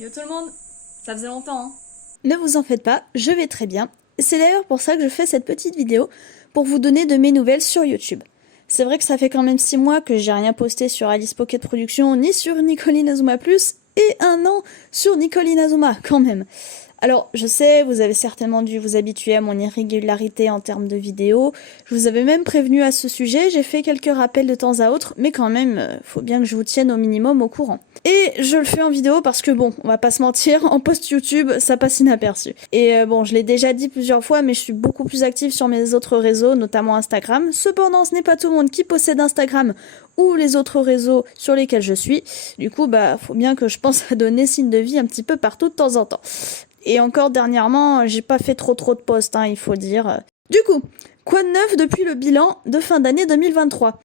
Yo tout le monde, ça faisait longtemps hein. Ne vous en faites pas, je vais très bien. C'est d'ailleurs pour ça que je fais cette petite vidéo, pour vous donner de mes nouvelles sur YouTube. C'est vrai que ça fait quand même 6 mois que j'ai rien posté sur Alice Pocket Productions, ni sur Nicole Inazuma Plus, et 1 an sur Nicole Inazuma, quand même. Alors, je sais, vous avez certainement dû vous habituer à mon irrégularité en termes de vidéos. Je vous avais même prévenu à ce sujet, j'ai fait quelques rappels de temps à autre, mais quand même, faut bien que je vous tienne au minimum au courant. Et je le fais en vidéo parce que bon, on va pas se mentir, en post YouTube, ça passe inaperçu. Et bon, je l'ai déjà dit plusieurs fois, mais je suis beaucoup plus active sur mes autres réseaux, notamment Instagram. Cependant, ce n'est pas tout le monde qui possède Instagram ou les autres réseaux sur lesquels je suis. Du coup, faut bien que je pense à donner signe de vie un petit peu partout de temps en temps. Et encore dernièrement, j'ai pas fait trop de posts, il faut dire. Du coup, quoi de neuf depuis le bilan de fin d'année 2023 ?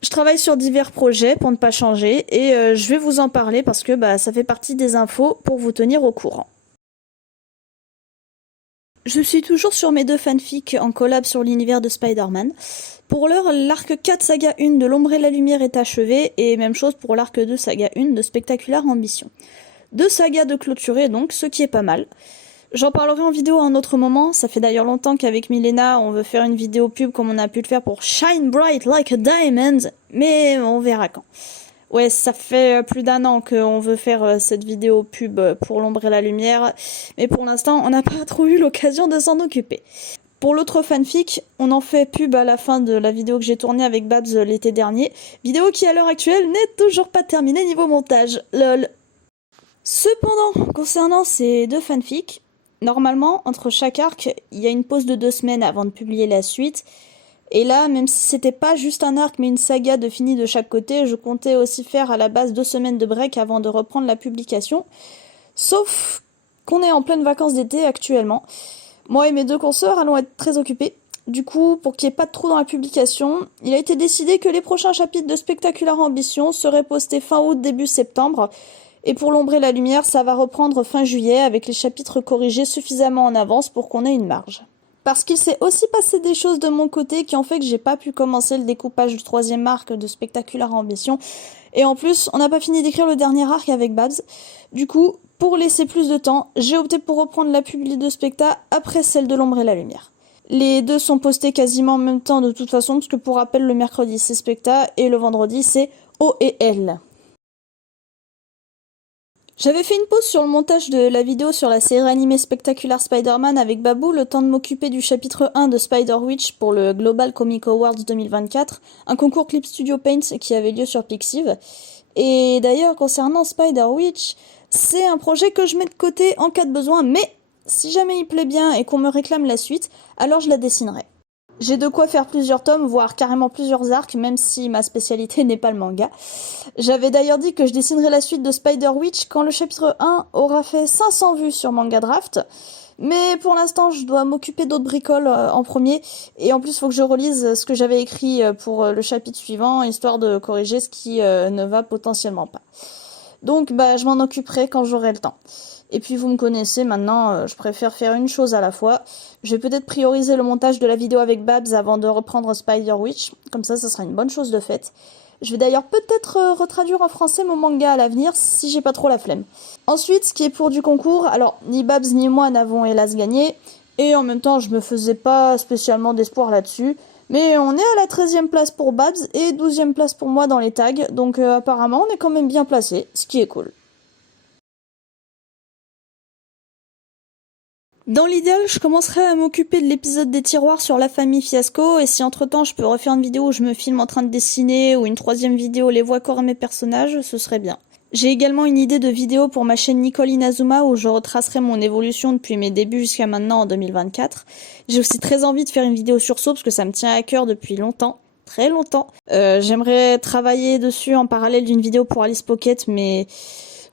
Je travaille sur divers projets pour ne pas changer et je vais vous en parler parce que ça fait partie des infos pour vous tenir au courant. Je suis toujours sur mes 2 fanfics en collab sur l'univers de Spider-Man. Pour l'heure, l'arc 4 saga 1 de l'Ombre et la Lumière est achevé et même chose pour l'arc 2 saga 1 de Spectacular Ambition. 2 sagas de clôturer donc, ce qui est pas mal. J'en parlerai en vidéo à un autre moment, ça fait d'ailleurs longtemps qu'avec Milena on veut faire une vidéo pub comme on a pu le faire pour Shine Bright Like a Diamond, mais on verra quand. Ouais, ça fait plus d'1 an qu'on veut faire cette vidéo pub pour l'Ombre et la Lumière, mais pour l'instant on n'a pas trop eu l'occasion de s'en occuper. Pour l'autre fanfic, on en fait pub à la fin de la vidéo que j'ai tournée avec Babs l'été dernier, vidéo qui à l'heure actuelle n'est toujours pas terminée niveau montage, lol. Cependant, concernant ces 2 fanfics, normalement, entre chaque arc, il y a une pause de 2 semaines avant de publier la suite. Et là, même si c'était pas juste un arc mais une saga de fini de chaque côté, je comptais aussi faire à la base 2 semaines de break avant de reprendre la publication. Sauf qu'on est en pleine vacances d'été actuellement. Moi et mes 2 consoeurs allons être très occupés. Du coup, pour qu'il n'y ait pas de trou dans la publication, il a été décidé que les prochains chapitres de Spectacular Ambition seraient postés fin août, début septembre. Et pour l'Ombre et la Lumière, ça va reprendre fin juillet avec les chapitres corrigés suffisamment en avance pour qu'on ait une marge. Parce qu'il s'est aussi passé des choses de mon côté qui ont fait que j'ai pas pu commencer le découpage du 3e arc de Spectacular Ambition. Et en plus, on n'a pas fini d'écrire le dernier arc avec Babs. Du coup, pour laisser plus de temps, j'ai opté pour reprendre la publi de Specta après celle de l'Ombre et la Lumière. Les 2 sont postés quasiment en même temps de toute façon, parce que pour rappel, le mercredi c'est Specta et le vendredi c'est O et L. J'avais fait une pause sur le montage de la vidéo sur la série animée Spectacular Spider-Man avec Babou, le temps de m'occuper du chapitre 1 de Spider-Witch pour le Global Comic Awards 2024, un concours Clip Studio Paints qui avait lieu sur Pixiv. Et d'ailleurs, concernant Spider-Witch, c'est un projet que je mets de côté en cas de besoin, mais si jamais il plaît bien et qu'on me réclame la suite, alors je la dessinerai. J'ai de quoi faire plusieurs tomes, voire carrément plusieurs arcs, même si ma spécialité n'est pas le manga. J'avais d'ailleurs dit que je dessinerais la suite de Spider-Witch quand le chapitre 1 aura fait 500 vues sur Manga Draft. Mais pour l'instant, je dois m'occuper d'autres bricoles en premier. Et en plus, il faut que je relise ce que j'avais écrit pour le chapitre suivant, histoire de corriger ce qui ne va potentiellement pas. Donc, je m'en occuperai quand j'aurai le temps. Et puis vous me connaissez maintenant, je préfère faire une chose à la fois. Je vais peut-être prioriser le montage de la vidéo avec Babs avant de reprendre Spider-Witch, comme ça sera une bonne chose de faite. Je vais d'ailleurs peut-être retraduire en français mon manga à l'avenir si j'ai pas trop la flemme. Ensuite, ce qui est pour du concours, alors ni Babs ni moi n'avons hélas gagné, et en même temps je me faisais pas spécialement d'espoir là-dessus. Mais on est à la 13e place pour Babs et 12e place pour moi dans les tags, donc apparemment on est quand même bien placé, ce qui est cool. Dans l'idéal, je commencerai à m'occuper de l'épisode des tiroirs sur la famille Fiasco, et si entre-temps je peux refaire une vidéo où je me filme en train de dessiner, ou une 3e vidéo les voix corps à mes personnages, ce serait bien. J'ai également une idée de vidéo pour ma chaîne Nicole Inazuma où je retracerai mon évolution depuis mes débuts jusqu'à maintenant en 2024. J'ai aussi très envie de faire une vidéo sur So parce que ça me tient à cœur depuis longtemps. Très longtemps. J'aimerais travailler dessus en parallèle d'une vidéo pour Alice Pocket, mais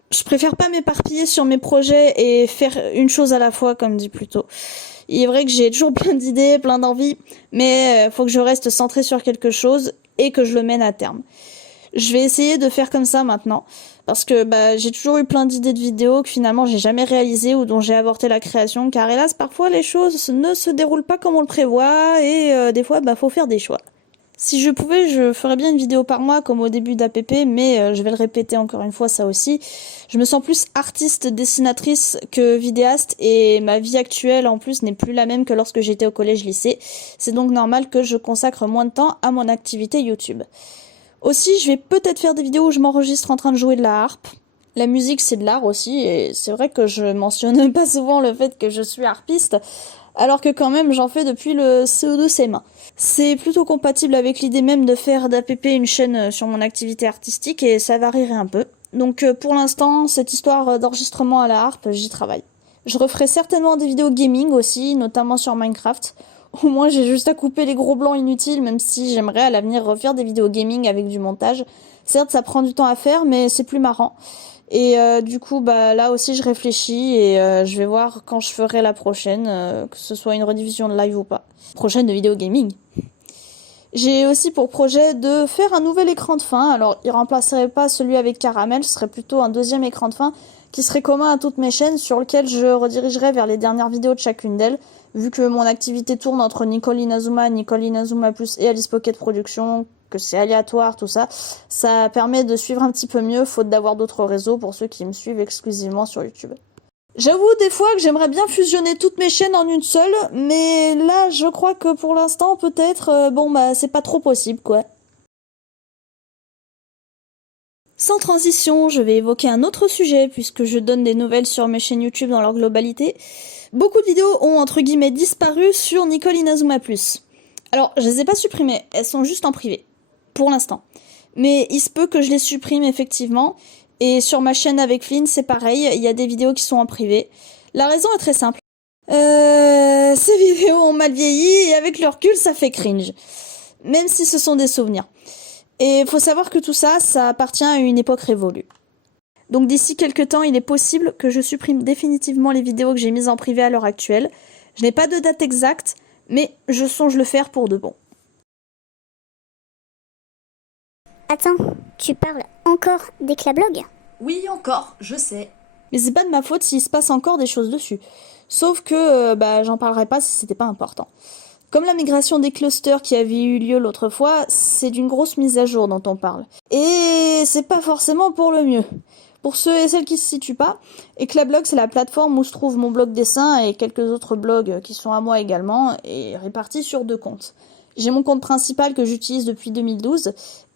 je préfère pas m'éparpiller sur mes projets et faire une chose à la fois, comme dit plus tôt. Il est vrai que j'ai toujours plein d'idées, plein d'envies, mais faut que je reste centrée sur quelque chose et que je le mène à terme. Je vais essayer de faire comme ça maintenant, parce que j'ai toujours eu plein d'idées de vidéos que finalement j'ai jamais réalisées ou dont j'ai avorté la création, car hélas parfois les choses ne se déroulent pas comme on le prévoit et des fois faut faire des choix. Si je pouvais, je ferais bien une vidéo par mois comme au début d'APP, mais je vais le répéter encore une fois, ça aussi. Je me sens plus artiste, dessinatrice que vidéaste, et ma vie actuelle en plus n'est plus la même que lorsque j'étais au collège-lycée. C'est donc normal que je consacre moins de temps à mon activité YouTube. Aussi, je vais peut-être faire des vidéos où je m'enregistre en train de jouer de la harpe. La musique, c'est de l'art aussi, et c'est vrai que je mentionne pas souvent le fait que je suis harpiste, alors que quand même j'en fais depuis le CE2 CM1. C'est plutôt compatible avec l'idée même de faire d'APP une chaîne sur mon activité artistique et ça varierait un peu. Donc pour l'instant, cette histoire d'enregistrement à la harpe, j'y travaille. Je referai certainement des vidéos gaming aussi, notamment sur Minecraft. Au moins j'ai juste à couper les gros blancs inutiles, même si j'aimerais à l'avenir refaire des vidéos gaming avec du montage. Certes, ça prend du temps à faire, mais c'est plus marrant. Et du coup, bah là aussi, je réfléchis et je vais voir quand je ferai la prochaine, que ce soit une rediffusion de live ou pas. Prochaine de vidéo gaming. J'ai aussi pour projet de faire un nouvel écran de fin. Alors, il remplacerait pas celui avec Caramel, ce serait plutôt un deuxième écran de fin qui serait commun à toutes mes chaînes, sur lequel je redirigerai vers les dernières vidéos de chacune d'elles, vu que mon activité tourne entre Nicole Inazuma Plus et Alice Pocket Productions, que c'est aléatoire, tout ça. Ça permet de suivre un petit peu mieux, faute d'avoir d'autres réseaux pour ceux qui me suivent exclusivement sur YouTube. J'avoue des fois que j'aimerais bien fusionner toutes mes chaînes en une seule, mais là je crois que pour l'instant peut-être, c'est pas trop possible quoi. Sans transition, je vais évoquer un autre sujet puisque je donne des nouvelles sur mes chaînes YouTube dans leur globalité. Beaucoup de vidéos ont entre guillemets disparu sur Nicole Inazuma Plus. Alors, je les ai pas supprimées, elles sont juste en privé. Pour l'instant. Mais il se peut que je les supprime effectivement. Et sur ma chaîne avec Flynn, c'est pareil, il y a des vidéos qui sont en privé. La raison est très simple. Ces vidéos ont mal vieilli et avec le recul, ça fait cringe. Même si ce sont des souvenirs. Et faut savoir que tout ça, ça appartient à une époque révolue. Donc d'ici quelques temps, il est possible que je supprime définitivement les vidéos que j'ai mises en privé à l'heure actuelle. Je n'ai pas de date exacte, mais je songe le faire pour de bon. Attends, tu parles encore d'Eclablog? Oui, encore, je sais. Mais c'est pas de ma faute s'il se passe encore des choses dessus. Sauf que, j'en parlerai pas si c'était pas important. Comme la migration des clusters qui avait eu lieu l'autre fois, c'est d'une grosse mise à jour dont on parle. Et c'est pas forcément pour le mieux. Pour ceux et celles qui se situent pas, Eclablog c'est la plateforme où se trouve mon blog dessin et quelques autres blogs qui sont à moi également, et répartis sur 2 comptes. J'ai mon compte principal que j'utilise depuis 2012,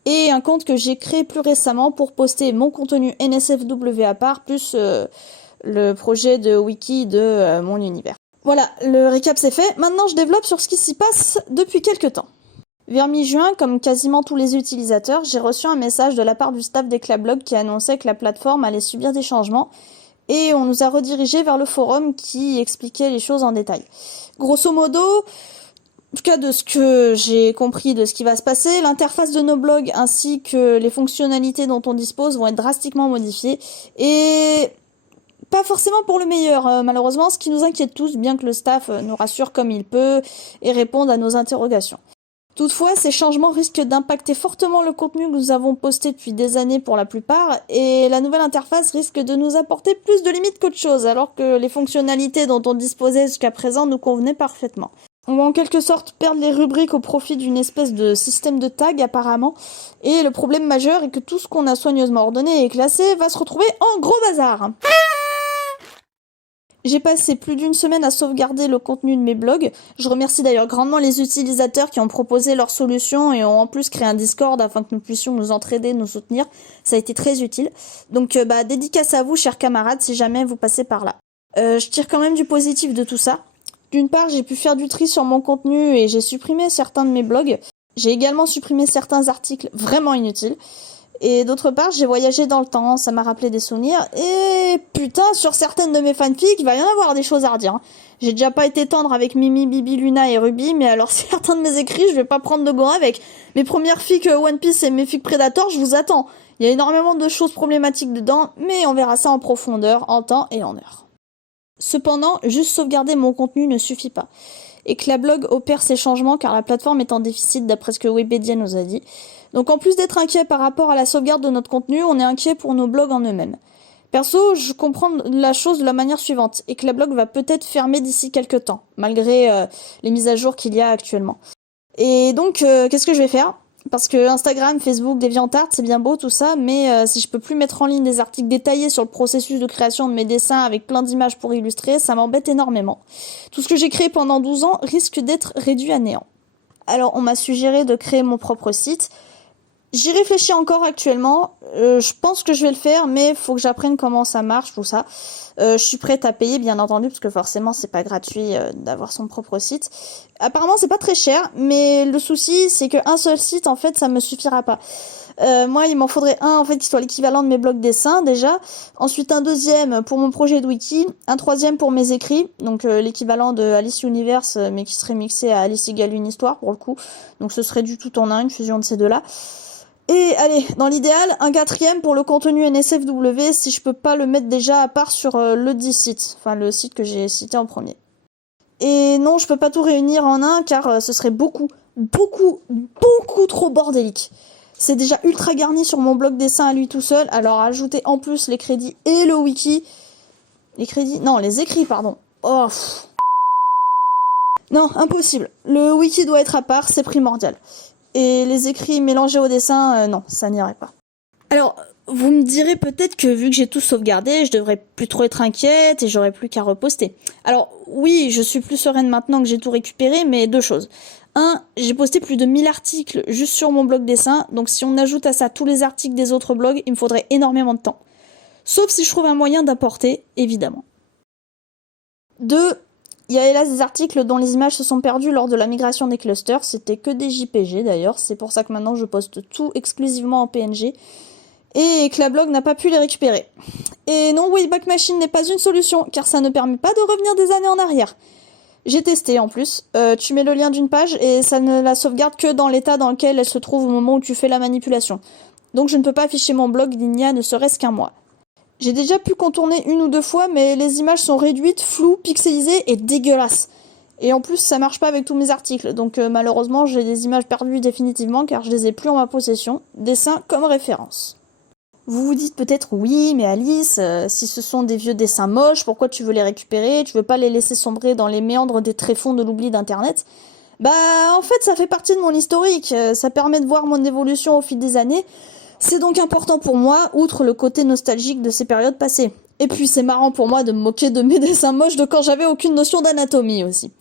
et un compte que j'ai créé plus récemment pour poster mon contenu NSFW à part, plus le projet de wiki de mon univers. Voilà, le récap c'est fait. Maintenant, je développe sur ce qui s'y passe depuis quelques temps. Vers mi-juin, comme quasiment tous les utilisateurs, j'ai reçu un message de la part du staff d'Eclablog qui annonçait que la plateforme allait subir des changements et on nous a redirigés vers le forum qui expliquait les choses en détail. Grosso modo, en tout cas de ce que j'ai compris de ce qui va se passer, l'interface de nos blogs ainsi que les fonctionnalités dont on dispose vont être drastiquement modifiées et pas forcément pour le meilleur, malheureusement, ce qui nous inquiète tous, bien que le staff nous rassure comme il peut et réponde à nos interrogations. Toutefois, ces changements risquent d'impacter fortement le contenu que nous avons posté depuis des années pour la plupart, et la nouvelle interface risque de nous apporter plus de limites qu'autre chose, alors que les fonctionnalités dont on disposait jusqu'à présent nous convenaient parfaitement. On va en quelque sorte perdre les rubriques au profit d'une espèce de système de tag apparemment, et le problème majeur est que tout ce qu'on a soigneusement ordonné et classé va se retrouver en gros bazar. J'ai passé plus d'une semaine à sauvegarder le contenu de mes blogs. Je remercie d'ailleurs grandement les utilisateurs qui ont proposé leurs solutions et ont en plus créé un Discord afin que nous puissions nous entraider, nous soutenir. Ça a été très utile. Donc dédicace à vous, chers camarades, si jamais vous passez par là. Je tire quand même du positif de tout ça. D'une part, j'ai pu faire du tri sur mon contenu et j'ai supprimé certains de mes blogs. J'ai également supprimé certains articles vraiment inutiles. Et d'autre part, j'ai voyagé dans le temps, ça m'a rappelé des souvenirs, et putain, sur certaines de mes fanfics, il va y en avoir des choses à redire. J'ai déjà pas été tendre avec Mimi, Bibi, Luna et Ruby, mais alors certains de mes écrits, je vais pas prendre de gants avec. Mes premières fics One Piece et mes fics Predator, je vous attends. Il y a énormément de choses problématiques dedans, mais on verra ça en profondeur, en temps et en heure. Cependant, juste sauvegarder mon contenu ne suffit pas. Eclablog opère ces changements car la plateforme est en déficit d'après ce que Webedia nous a dit. Donc en plus d'être inquiet par rapport à la sauvegarde de notre contenu, on est inquiet pour nos blogs en eux-mêmes. Perso, je comprends la chose de la manière suivante, Eclablog va peut-être fermer d'ici quelques temps, malgré les mises à jour qu'il y a actuellement. Et donc, qu'est-ce que je vais faire? Parce que Instagram, Facebook, DeviantArt, c'est bien beau tout ça, mais si je peux plus mettre en ligne des articles détaillés sur le processus de création de mes dessins avec plein d'images pour illustrer, ça m'embête énormément. Tout ce que j'ai créé pendant 12 ans risque d'être réduit à néant. Alors, on m'a suggéré de créer mon propre site. J'y réfléchis encore actuellement, je pense que je vais le faire, mais faut que j'apprenne comment ça marche, tout ça. Je suis prête à payer, bien entendu, parce que forcément c'est pas gratuit d'avoir son propre site. Apparemment c'est pas très cher, mais le souci c'est qu'un seul site, en fait, ça me suffira pas. Moi, il m'en faudrait un, en fait, qui soit l'équivalent de mes blogs dessins, déjà. Ensuite, un deuxième pour mon projet de wiki. Un troisième pour mes écrits. Donc, l'équivalent de Alice Universe, mais qui serait mixé à Alice égale une histoire, pour le coup. Donc, ce serait du tout en un, une fusion de ces deux-là. Et allez, dans l'idéal, un quatrième pour le contenu NSFW, si je peux pas le mettre déjà à part sur le dit site. Enfin, le site que j'ai cité en premier. Et non, je peux pas tout réunir en un, car ce serait beaucoup trop bordélique. C'est déjà ultra garni sur mon blog dessin à lui tout seul, alors ajouter en plus les crédits et le wiki... Les crédits? Non, les écrits, pardon. Oh, pff. Non, impossible. Le wiki doit être à part, c'est primordial. Et les écrits mélangés au dessin, non, ça n'irait pas. Alors, vous me direz peut-être que vu que j'ai tout sauvegardé, je devrais plus trop être inquiète et j'aurais plus qu'à reposter. Alors, oui, je suis plus sereine maintenant que j'ai tout récupéré, mais deux choses. Un, j'ai posté plus de 1000 articles juste sur mon blog dessin, donc si on ajoute à ça tous les articles des autres blogs, il me faudrait énormément de temps. Sauf si je trouve un moyen d'importer, évidemment. Deux, il y a hélas des articles dont les images se sont perdues lors de la migration des clusters, c'était que des JPG d'ailleurs, c'est pour ça que maintenant je poste tout exclusivement en PNG, et que la blog n'a pas pu les récupérer. Et non, Wayback Machine n'est pas une solution, car ça ne permet pas de revenir des années en arrière. J'ai testé en plus, tu mets le lien d'une page et ça ne la sauvegarde que dans l'état dans lequel elle se trouve au moment où tu fais la manipulation. Donc je ne peux pas afficher mon blog d'il n'y a ne serait-ce qu'un mois. J'ai déjà pu contourner une ou deux fois, mais les images sont réduites, floues, pixelisées et dégueulasses. Et en plus, ça marche pas avec tous mes articles, donc malheureusement j'ai des images perdues définitivement car je les ai plus en ma possession, dessin comme référence. Vous vous dites peut-être oui, mais Alice, si ce sont des vieux dessins moches, pourquoi tu veux les récupérer? Tu veux pas les laisser sombrer dans les méandres des tréfonds de l'oubli d'internet? Bah en fait ça fait partie de mon historique, ça permet de voir mon évolution au fil des années. C'est donc important pour moi, outre le côté nostalgique de ces périodes passées. Et puis c'est marrant pour moi de me moquer de mes dessins moches de quand j'avais aucune notion d'anatomie aussi.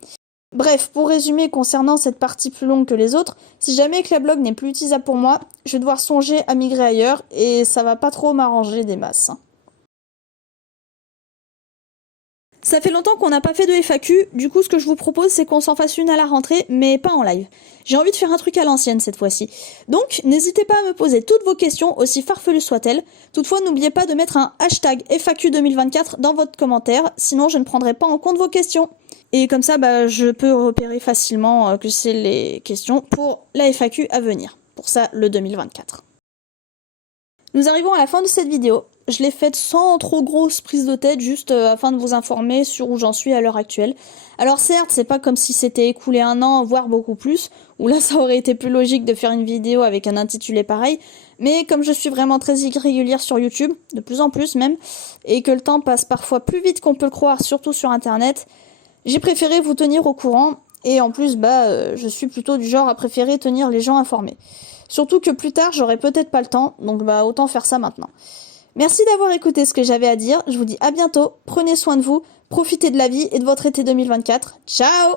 Bref, pour résumer concernant cette partie plus longue que les autres, si jamais que la blog n'est plus utilisable pour moi, je vais devoir songer à migrer ailleurs et ça va pas trop m'arranger des masses. Ça fait longtemps qu'on n'a pas fait de FAQ, du coup ce que je vous propose c'est qu'on s'en fasse une à la rentrée, mais pas en live. J'ai envie de faire un truc à l'ancienne cette fois-ci. Donc n'hésitez pas à me poser toutes vos questions, aussi farfelues soient-elles. Toutefois n'oubliez pas de mettre un hashtag FAQ 2024 dans votre commentaire, sinon je ne prendrai pas en compte vos questions. Et comme ça je peux repérer facilement que c'est les questions pour la FAQ à venir. Pour ça le 2024. Nous arrivons à la fin de cette vidéo. Je l'ai faite sans trop grosse prise de tête, juste afin de vous informer sur où j'en suis à l'heure actuelle. Alors certes, c'est pas comme si c'était écoulé un an, voire beaucoup plus, où là ça aurait été plus logique de faire une vidéo avec un intitulé pareil, mais comme je suis vraiment très irrégulière sur YouTube, de plus en plus même, et que le temps passe parfois plus vite qu'on peut le croire, surtout sur internet, j'ai préféré vous tenir au courant, et en plus je suis plutôt du genre à préférer tenir les gens informés. Surtout que plus tard j'aurai peut-être pas le temps, donc autant faire ça maintenant. Merci d'avoir écouté ce que j'avais à dire, je vous dis à bientôt, prenez soin de vous, profitez de la vie et de votre été 2024, ciao!